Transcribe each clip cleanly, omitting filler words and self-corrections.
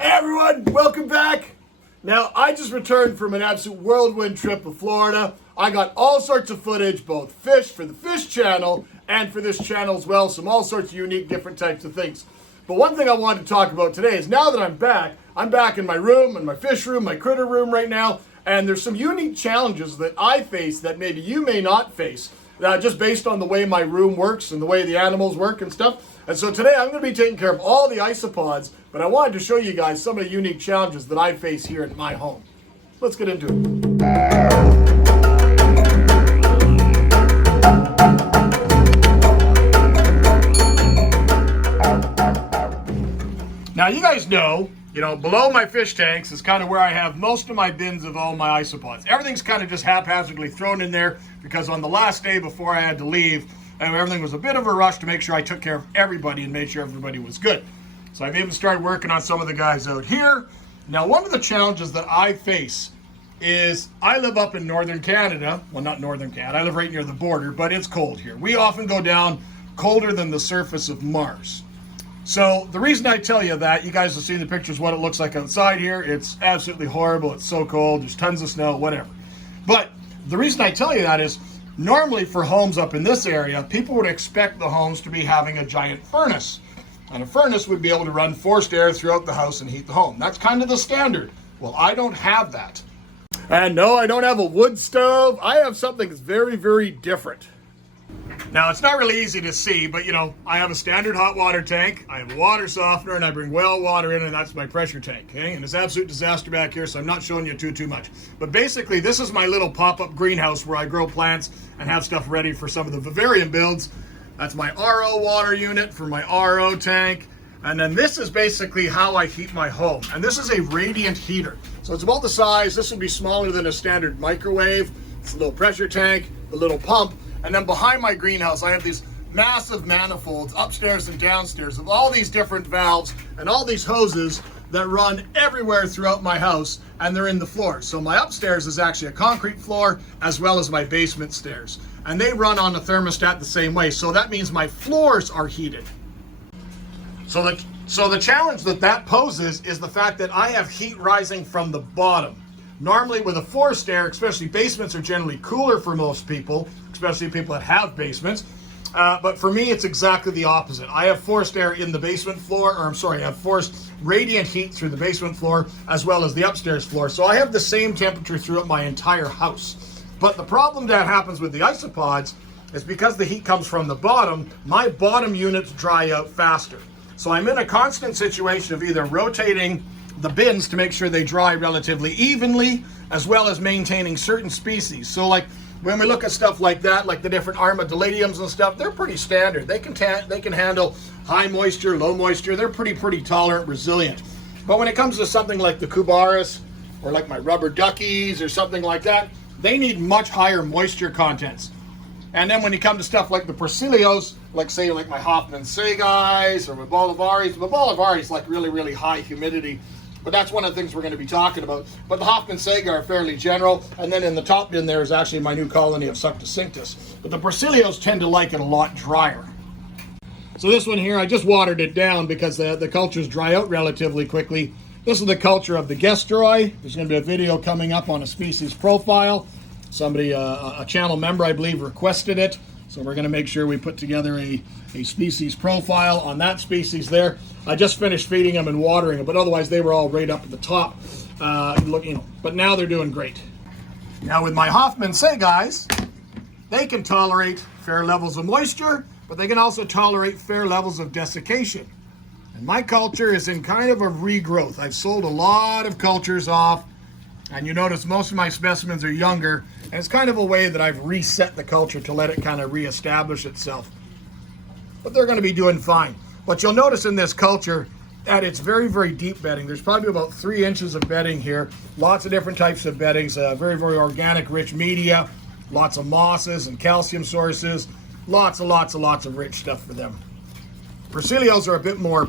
Hey everyone, welcome back. Now, I just returned from an absolute whirlwind trip of Florida. I got all sorts of footage, both fish for the fish channel and for this channel as well, some all sorts of unique different types of things. But one thing I wanted to talk about today is now that I'm back in my room, in my fish room, my critter room right now, and there's some unique challenges that I face that maybe you may not face, just based on the way my room works and the way the animals work and stuff. And so today I'm going to be taking care of all the isopods, but I wanted to show you guys some of the unique challenges that I face here at my home. Let's get into it. Now you guys know, below my fish tanks is kind of where I have most of my bins of all my isopods. Everything's kind of just haphazardly thrown in there because on the last day before I had to leave, everything was a bit of a rush to make sure I took care of everybody and made sure everybody was good. So I've even started working on some of the guys out here. Now, one of the challenges that I face is I live up in northern Canada. Well, not northern Canada. I live right near the border, but it's cold here. We often go down colder than the surface of Mars. So the reason I tell you that, you guys have seen the pictures, what it looks like outside here. It's absolutely horrible. It's so cold. There's tons of snow, whatever. But the reason I tell you that is normally for homes up in this area, people would expect the homes to be having a giant furnace. And a furnace would be able to run forced air throughout the house and heat the home. That's kind of the standard. Well, I don't have that. And no, I don't have a wood stove. I have something that's very, very different. Now, it's not really easy to see, but I have a standard hot water tank, I have a water softener, and I bring well water in, and that's my pressure tank, okay? And it's absolute disaster back here, so I'm not showing you too much. But basically, this is my little pop-up greenhouse where I grow plants and have stuff ready for some of the vivarium builds. That's my RO water unit for my RO tank. And then this is basically how I heat my home. And this is a radiant heater. So it's about the size, this would be smaller than a standard microwave. It's a little pressure tank, a little pump. And then behind my greenhouse, I have these massive manifolds upstairs and downstairs of all these different valves and all these hoses that run everywhere throughout my house, and they're in the floor. So my upstairs is actually a concrete floor as well as my basement stairs. And they run on a thermostat the same way. So that means my floors are heated. So the challenge that poses is the fact that I have heat rising from the bottom. Normally with a forced air, especially basements are generally cooler for most people, especially people that have basements. But for me, it's exactly the opposite. I have forced air in the basement floor, I have forced radiant heat through the basement floor as well as the upstairs floor. So I have the same temperature throughout my entire house. But the problem that happens with the isopods is because the heat comes from the bottom, my bottom units dry out faster. So I'm in a constant situation of either rotating the bins to make sure they dry relatively evenly, as well as maintaining certain species. So like when we look at stuff like that, like the different armadillidiums and stuff, they're pretty standard. They can handle high moisture, low moisture. They're pretty tolerant, resilient. But when it comes to something like the cubaris or like my rubber duckies or something like that, they need much higher moisture contents. And then when you come to stuff like the Persilios, like my Hoffman Sagais or my Bolivaris like really high humidity. But that's one of the things we're going to be talking about. But the Hoffman Saga are fairly general. And then in the top bin there is actually my new colony of Sucticinctus. But the Persilios tend to like it a lot drier. So this one here, I just watered it down because the cultures dry out relatively quickly. This is the culture of the Gestroi. There's going to be a video coming up on a species profile. Somebody, a channel member, I believe, requested it. So we're going to make sure we put together a species profile on that species there. I just finished feeding them and watering them, but otherwise they were all right up at the top. But now they're doing great. Now with my Hoffman Sagais, they can tolerate fair levels of moisture, but they can also tolerate fair levels of desiccation. And my culture is in kind of a regrowth. I've sold a lot of cultures off, and you notice most of my specimens are younger, and it's kind of a way that I've reset the culture to let it kind of reestablish itself. But they're going to be doing fine. But you'll notice in this culture that it's very deep bedding. There's probably about 3 inches of bedding here. Lots of different types of beddings, very organic, rich media, lots of mosses and calcium sources, lots of rich stuff for them. Persilios are a bit more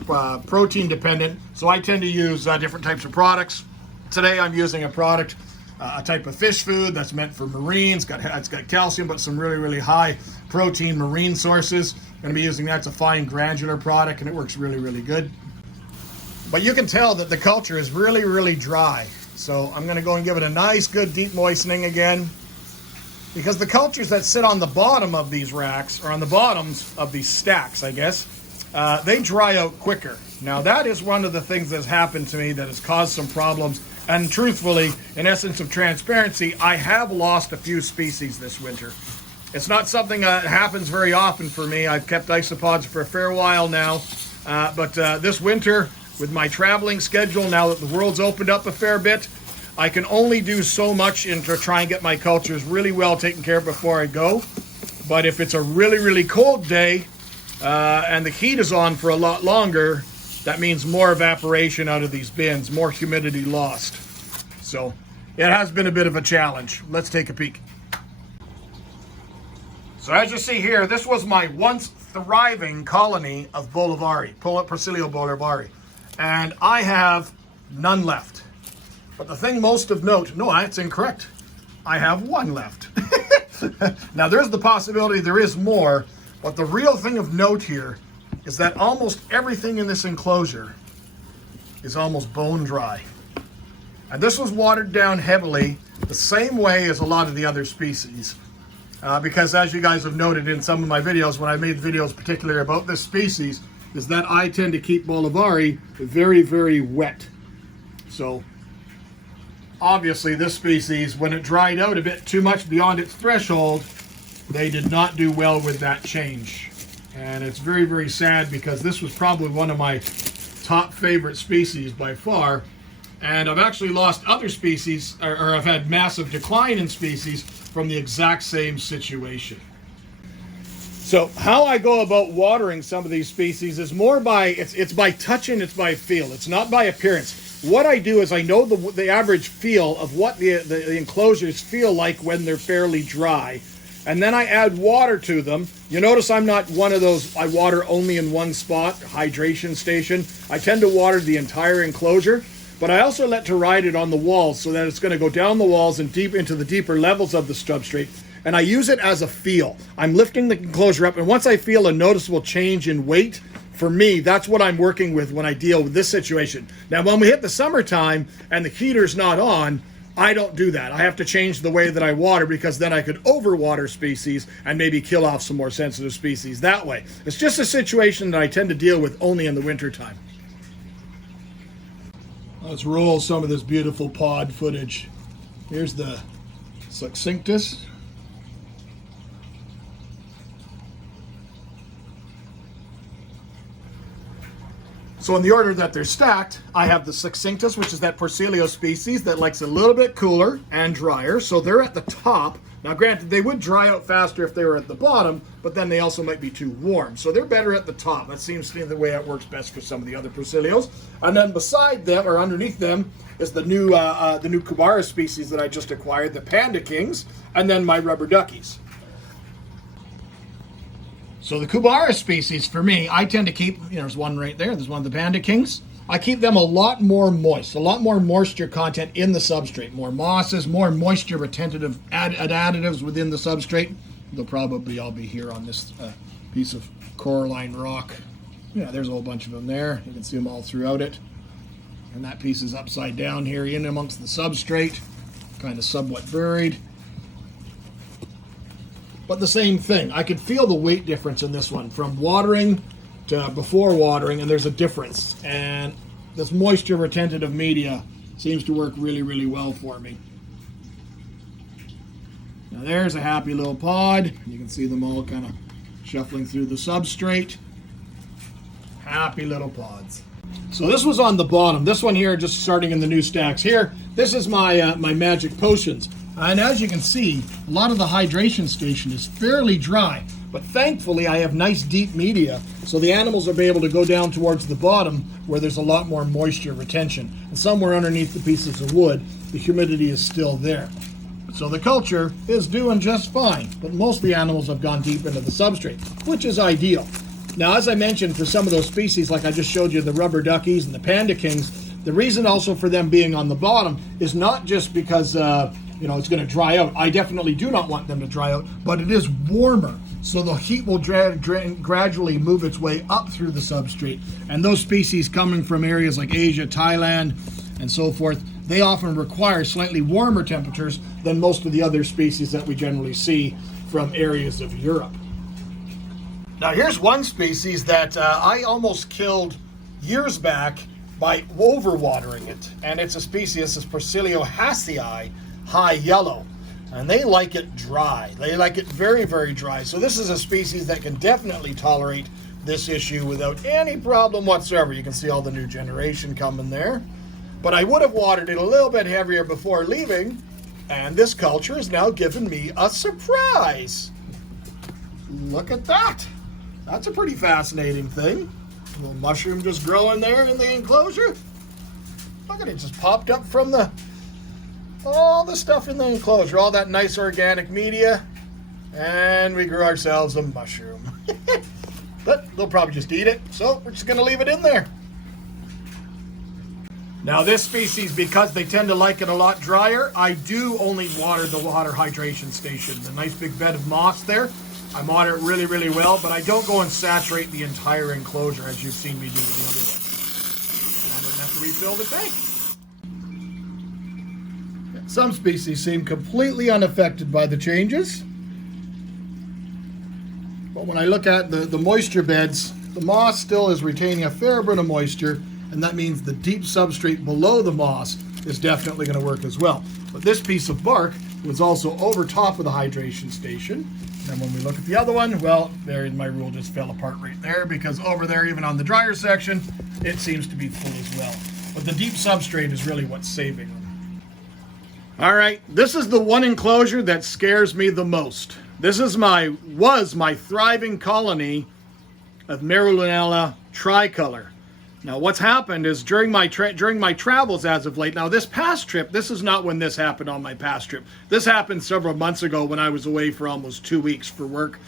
protein dependent, so I tend to use different types of products. Today I'm using a product, a type of fish food that's meant for marines. It's got calcium, but some really high protein marine sources. I'm going to be using that. It's a fine granular product, and it works really good. But you can tell that the culture is really, really dry. So I'm going to go and give it a nice, good, deep moistening again. Because the cultures that sit on the bottom of these racks, or on the bottoms of these stacks, I guess, they dry out quicker. Now that is one of the things that's happened to me that has caused some problems. And truthfully, in essence of transparency, I have lost a few species this winter. It's not something that happens very often for me. I've kept isopods for a fair while now. But this winter, with my traveling schedule, now that the world's opened up a fair bit, I can only do so much to try and get my cultures really well taken care of before I go. But if it's a really, really cold day and the heat is on for a lot longer, that means more evaporation out of these bins, more humidity lost. So it has been a bit of a challenge. Let's take a peek. So as you see here, this was my once thriving colony of Bolivari, Porcilio bolivari. And I have none left. But the thing most of note, no, it's incorrect. I have one left. Now there's the possibility there is more, but the real thing of note here is that almost everything in this enclosure is almost bone dry. And this was watered down heavily the same way as a lot of the other species. Because as you guys have noted in some of my videos, when I made videos particularly about this species, is that I tend to keep Bolivari very, very wet. So obviously this species, when it dried out a bit too much beyond its threshold, they did not do well with that change. And it's very, very sad because this was probably one of my top favorite species by far. And I've actually lost other species, or I've had massive decline in species from the exact same situation. So how I go about watering some of these species is more by, it's by touch and it's by feel. It's not by appearance. What I do is I know the average feel of what the enclosures feel like when they're fairly dry. And then I add water to them. You notice I'm not one of those, I water only in one spot, hydration station. I tend to water the entire enclosure, but I also let to ride it on the walls so that it's going to go down the walls and deep into the deeper levels of the substrate. And I use it as a feel. I'm lifting the enclosure up, and once I feel a noticeable change in weight, for me, that's what I'm working with when I deal with this situation. Now, when we hit the summertime and the heater's not on, I don't do that. I have to change the way that I water because then I could overwater species and maybe kill off some more sensitive species that way. It's just a situation that I tend to deal with only in the wintertime. Let's roll some of this beautiful pod footage. Here's the Succinctus. So in the order that they're stacked, I have the Succinctus, which is that Porcilio species that likes a little bit cooler and drier. So they're at the top. Now granted, they would dry out faster if they were at the bottom, but then they also might be too warm. So they're better at the top. That seems to be the way it works best for some of the other Porcilios. And then beside them, or underneath them, is the new Kubara species that I just acquired, the Panda Kings, and then my rubber duckies. So the Kubara species, for me, I tend to keep, there's one right there, there's one of the Panda Kings. I keep them a lot more moist, a lot more moisture content in the substrate. More mosses, more moisture retentive additives within the substrate. They'll probably all be here on this piece of coralline rock. Yeah, there's a whole bunch of them there. You can see them all throughout it. And that piece is upside down here in amongst the substrate, kind of somewhat buried. But the same thing, I could feel the weight difference in this one from watering to before watering, and there's a difference. And this moisture retentive media seems to work really, really well for me. Now there's a happy little pod. You can see them all kind of shuffling through the substrate. Happy little pods. So this was on the bottom. This one here, just starting in the new stacks here. This is my my magic potions. And as you can see, a lot of the hydration station is fairly dry, but thankfully I have nice deep media, so the animals will be able to go down towards the bottom where there's a lot more moisture retention. And somewhere underneath the pieces of wood, the humidity is still there. So the culture is doing just fine, but most of the animals have gone deep into the substrate, which is ideal. Now, as I mentioned, for some of those species, like I just showed you, the rubber duckies and the Panda Kings, the reason also for them being on the bottom is not just because you know, it's going to dry out. I definitely do not want them to dry out, but it is warmer. So the heat will gradually move its way up through the substrate. And those species coming from areas like Asia, Thailand, and so forth, they often require slightly warmer temperatures than most of the other species that we generally see from areas of Europe. Now here's one species that I almost killed years back by overwatering it. And it's a species, this is Porcilio hassii, high yellow. And they like it dry. They like it very, very dry. So this is a species that can definitely tolerate this issue without any problem whatsoever. You can see all the new generation coming there. But I would have watered it a little bit heavier before leaving, and this culture has now given me a surprise. Look at that. That's a pretty fascinating thing. A little mushroom just growing there in the enclosure. Look at it, just popped up from all the stuff in the enclosure, all that nice organic media, and we grew ourselves a mushroom. But they'll probably just eat it, so we're just going to leave it in there. Now this species, because they tend to like it a lot drier, I do only water the water hydration station. The nice big bed of moss there, I water it really, really well, but I don't go and saturate the entire enclosure as you've seen me do with the other one. I don't have to refill the tank. Some species seem completely unaffected by the changes. But when I look at the moisture beds, the moss still is retaining a fair bit of moisture, and that means the deep substrate below the moss is definitely going to work as well. But this piece of bark was also over top of the hydration station. And when we look at the other one, well, there my rule just fell apart right there, because over there, even on the drier section, it seems to be full as well. But the deep substrate is really what's saving them. All right, this is the one enclosure that scares me the most. This is was my thriving colony of Marulonella tricolor. Now what's happened is during my travels as of late, now this past trip, this is not when this happened on my past trip. This happened several months ago when I was away for almost 2 weeks for work.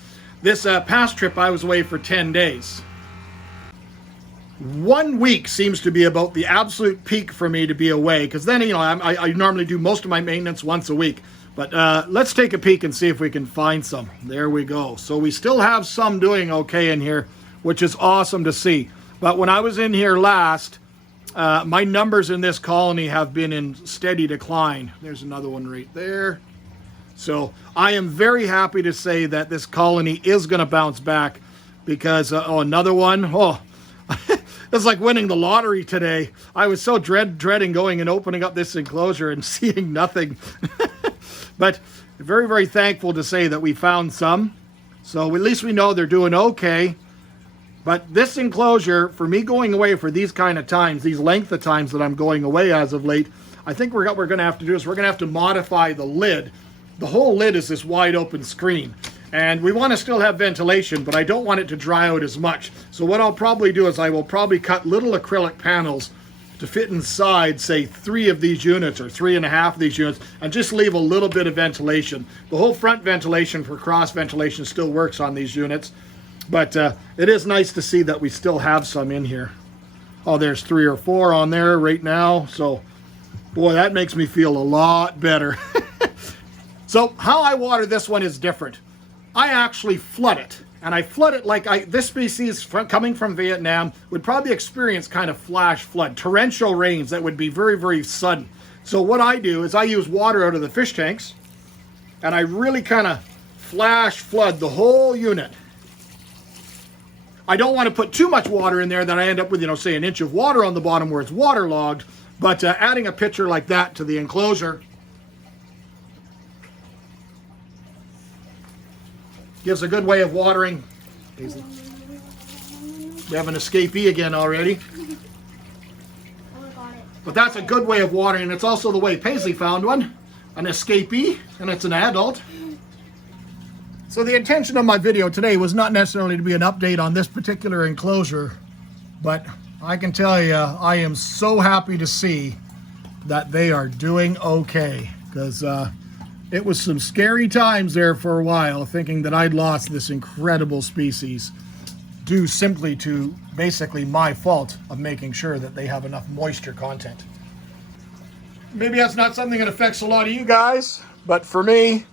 This past trip, I was away for 10 days. 1 week seems to be about the absolute peak for me to be away, because then, you know, I normally do most of my maintenance once a week. But let's take a peek and see if we can find some. There we go. So we still have some doing okay in here, which is awesome to see. But when I was in here last, my numbers in this colony have been in steady decline. There's another one right there. So I am very happy to say that this colony is going to bounce back, because, oh, another one. Oh, it's like winning the lottery today. I was so dreading going and opening up this enclosure and seeing nothing. But very, very thankful to say that we found some. So at least we know they're doing okay. But this enclosure, for me going away for these kind of times, these length of times that I'm going away as of late, I think what we're going to have to do is we're going to have to modify the lid. The whole lid is this wide open screen. And we want to still have ventilation, but I don't want it to dry out as much. So what I'll probably do is I will probably cut little acrylic panels to fit inside, say, 3 of these units or 3.5 of these units, and just leave a little bit of ventilation. The whole front ventilation for cross ventilation still works on these units, but it is nice to see that we still have some in here. Oh, there's 3 or 4 on there right now. So, boy, that makes me feel a lot better. So how I water this one is different. I actually flood it, and I flood it like this species coming from Vietnam would probably experience kind of flash flood, torrential rains that would be very, very sudden. So what I do is I use water out of the fish tanks, and I really kind of flash flood the whole unit. I don't want to put too much water in there that I end up with, you know, say an inch of water on the bottom where it's waterlogged, but adding a pitcher like that to the enclosure gives a good way of watering. We have an escapee again already. But that's a good way of watering, and it's also the way Paisley found one, an escapee, and it's an adult. So the intention of my video today was not necessarily to be an update on this particular enclosure, but I can tell you I am so happy to see that they are doing okay, because it was some scary times there for a while, thinking that I'd lost this incredible species due simply to basically my fault of making sure that they have enough moisture content. maybe that's not something that affects a lot of you guys, but for me,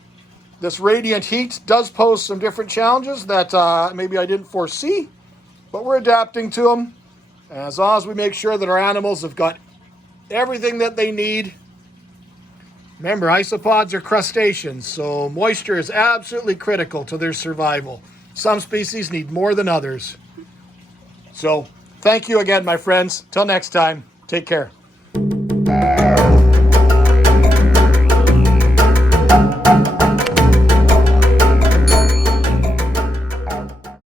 this radiant heat does pose some different challenges that maybe I didn't foresee, but we're adapting to them. As long as we make sure that our animals have got everything that they need. Remember, isopods are crustaceans, so moisture is absolutely critical to their survival. Some species need more than others. So, thank you again, my friends. Till next time, take care.